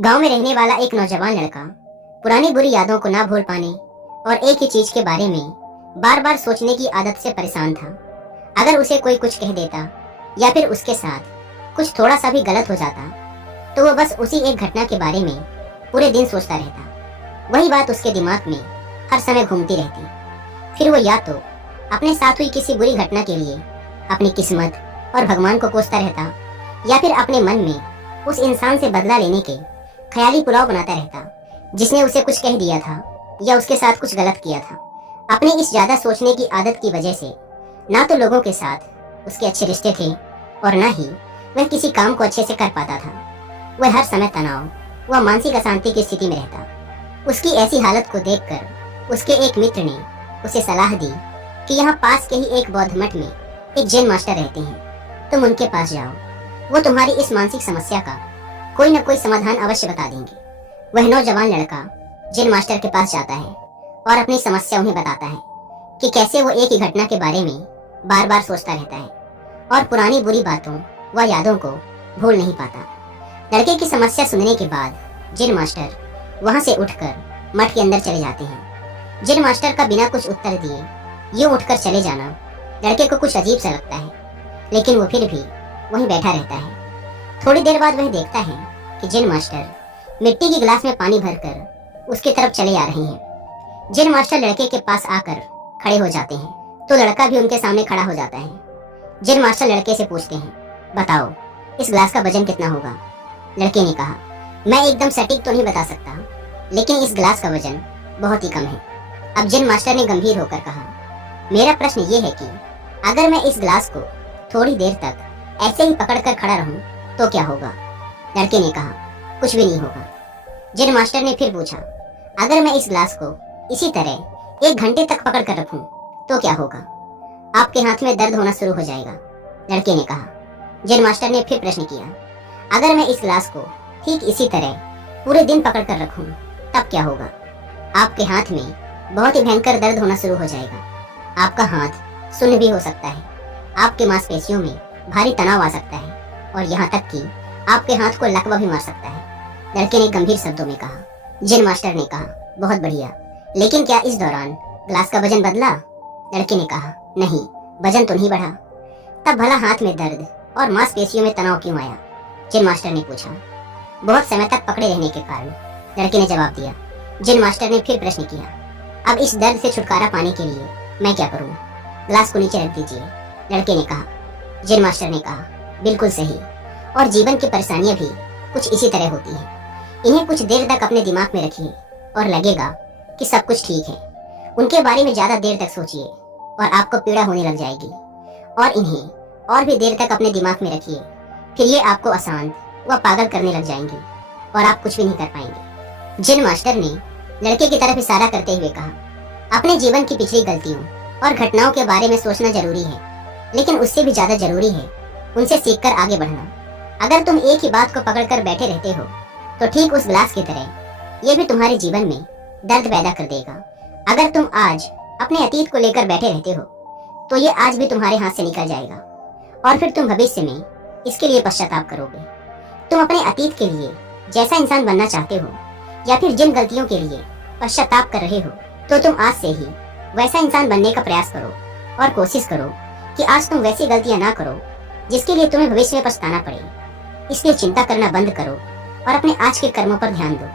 गांव में रहने वाला एक नौजवान लड़का पुरानी बुरी यादों को ना भूल पाने और एक ही चीज के बारे में बार बार सोचने की आदत से परेशान था। अगर उसे कोई कुछ कह देता या फिर उसके साथ कुछ थोड़ा सा भी गलत हो जाता तो वो बस उसी एक घटना के बारे में पूरे दिन सोचता रहता। वही बात उसके दिमाग में हर समय घूमती रहती। फिर वो या तो अपने साथ हुई किसी बुरी घटना के लिए अपनी किस्मत और भगवान को कोसता रहता या फिर अपने मन में उस इंसान से बदला लेने के ख्याली पुलाव बनाता रहता जिसने उसे कुछ कह दिया था या उसके साथ कुछ गलत किया था। अपनी इस ज्यादा सोचने की आदत की वजह से ना तो लोगों के साथ उसके अच्छे रिश्ते थे और ना ही वह किसी काम को अच्छे से कर पाता था। वह हर समय तनाव व मानसिक अशांति की स्थिति में रहता। उसकी ऐसी हालत को देखकर उसके एक मित्र ने उसे सलाह दी कि यहाँ पास के ही एक बौद्ध मठ में एक जैन मास्टर रहते हैं, तुम उनके पास जाओ, वो तुम्हारी इस मानसिक समस्या का कोई न कोई समाधान अवश्य बता देंगे। वह नौजवान लड़का जैन मास्टर के पास जाता है और अपनी समस्या उन्हें बताता है कि कैसे वो एक ही घटना के बारे में बार बार सोचता रहता है और पुरानी बुरी बातों व यादों को भूल नहीं पाता। लड़के की समस्या सुनने के बाद जैन मास्टर वहां से उठकर मठ के अंदर चले जाते हैं। जैन मास्टर का बिना कुछ उत्तर दिए यूं उठकर चले जाना लड़के को कुछ अजीब सा लगता है, लेकिन वो फिर भी वहीं बैठा रहता है। थोड़ी देर बाद वह देखता है कि जैन मास्टर मिट्टी की गिलास में पानी भरकर उसकी तरफ चले आ रहे हैं। जैन मास्टर लड़के के पास आकर खड़े हो जाते हैं तो लड़का भी उनके सामने खड़ा हो जाता है। जैन मास्टर लड़के से पूछते हैं, बताओ इस गिलास का वजन कितना होगा? लड़के ने कहा, मैं एकदम सटीक तो नहीं बता सकता, लेकिन इस गिलास का वजन बहुत ही कम है। अब जैन मास्टर ने गंभीर होकर कहा, मेरा प्रश्न ये है कि अगर मैं इस गिलास को थोड़ी देर तक ऐसे ही पकड़कर खड़ा रहूं तो क्या होगा? लड़के ने कहा, कुछ भी नहीं होगा। जैन मास्टर ने फिर पूछा, अगर मैं इस गिलास को इसी तरह 1 घंटे तक पकड़ कर रखूं तो क्या होगा? आपके हाथ में दर्द होना शुरू हो जाएगा। लड़के ने कहा। जैन मास्टर ने फिर प्रश्न किया, अगर मैं इस गिलास को ठीक इसी तरह पूरे दिन पकड़ कर रखूं तब क्या होगा? आपके हाथ में बहुत ही भयंकर दर्द होना शुरू हो जाएगा। आपका हाथ सुन्न भी हो सकता है, आपके मांसपेशियों में भारी तनाव आ सकता है और यहाँ तक कि आपके हाथ को लकवा भी मार सकता है। लड़के ने गंभीर शब्दों में कहा। जैन मास्टर ने कहा, बहुत बढ़िया, लेकिन क्या इस दौरान ग्लास का वजन बदला? लड़के ने कहा, नहीं, वजन तो नहीं बढ़ा। तब भला हाथ में दर्द और मांसपेशियों में तनाव क्यों आया? जैन मास्टर ने पूछा। बहुत समय तक पकड़े रहने के कारण, लड़के ने जवाब दिया। जैन मास्टर ने फिर प्रश्न किया, अब इस दर्द से छुटकारा पाने के लिए मैं क्या करूं? ग्लास को नीचे रख दीजिए। लड़के ने कहा। जैन मास्टर ने कहा, बिल्कुल सही, और जीवन की परेशानियां भी कुछ इसी तरह होती हैं। इन्हें कुछ देर तक अपने दिमाग में रखिए और लगेगा कि सब कुछ ठीक है। उनके बारे में ज्यादा देर तक सोचिए और आपको पीड़ा होने लग जाएगी, और इन्हें और भी देर तक अपने दिमाग में रखिए, फिर ये आपको अशांत व पागल करने लग जाएंगी और आप कुछ भी नहीं कर पाएंगे। जैन मास्टर ने लड़के की तरफ इशारा करते हुए कहा, अपने जीवन की पिछली गलतियों और घटनाओं के बारे में सोचना जरूरी है, लेकिन उससे भी ज्यादा जरूरी है उनसे सीखकर आगे बढ़ना। अगर तुम एक ही बात को पकड़कर बैठे रहते हो तो ठीक उस गिलास की तरह ये भी तुम्हारे जीवन में दर्द पैदा कर देगा। अगर तुम आज अपने अतीत को लेकर बैठे रहते हो तो ये आज भी तुम्हारे हाथ से निकल जाएगा और फिर तुम भविष्य में इसके लिए पश्चाताप करोगे। तुम अपने अतीत के लिए जैसा इंसान बनना चाहते हो या फिर जिन गलतियों के लिए पश्चाताप कर रहे हो तो तुम आज से ही वैसा इंसान बनने का प्रयास करो और कोशिश करो कि आज तुम वैसी गलतियां ना करो जिसके लिए तुम्हें भविष्य में पछताना पड़े। इसलिए चिंता करना बंद करो और अपने आज के कर्मों पर ध्यान दो।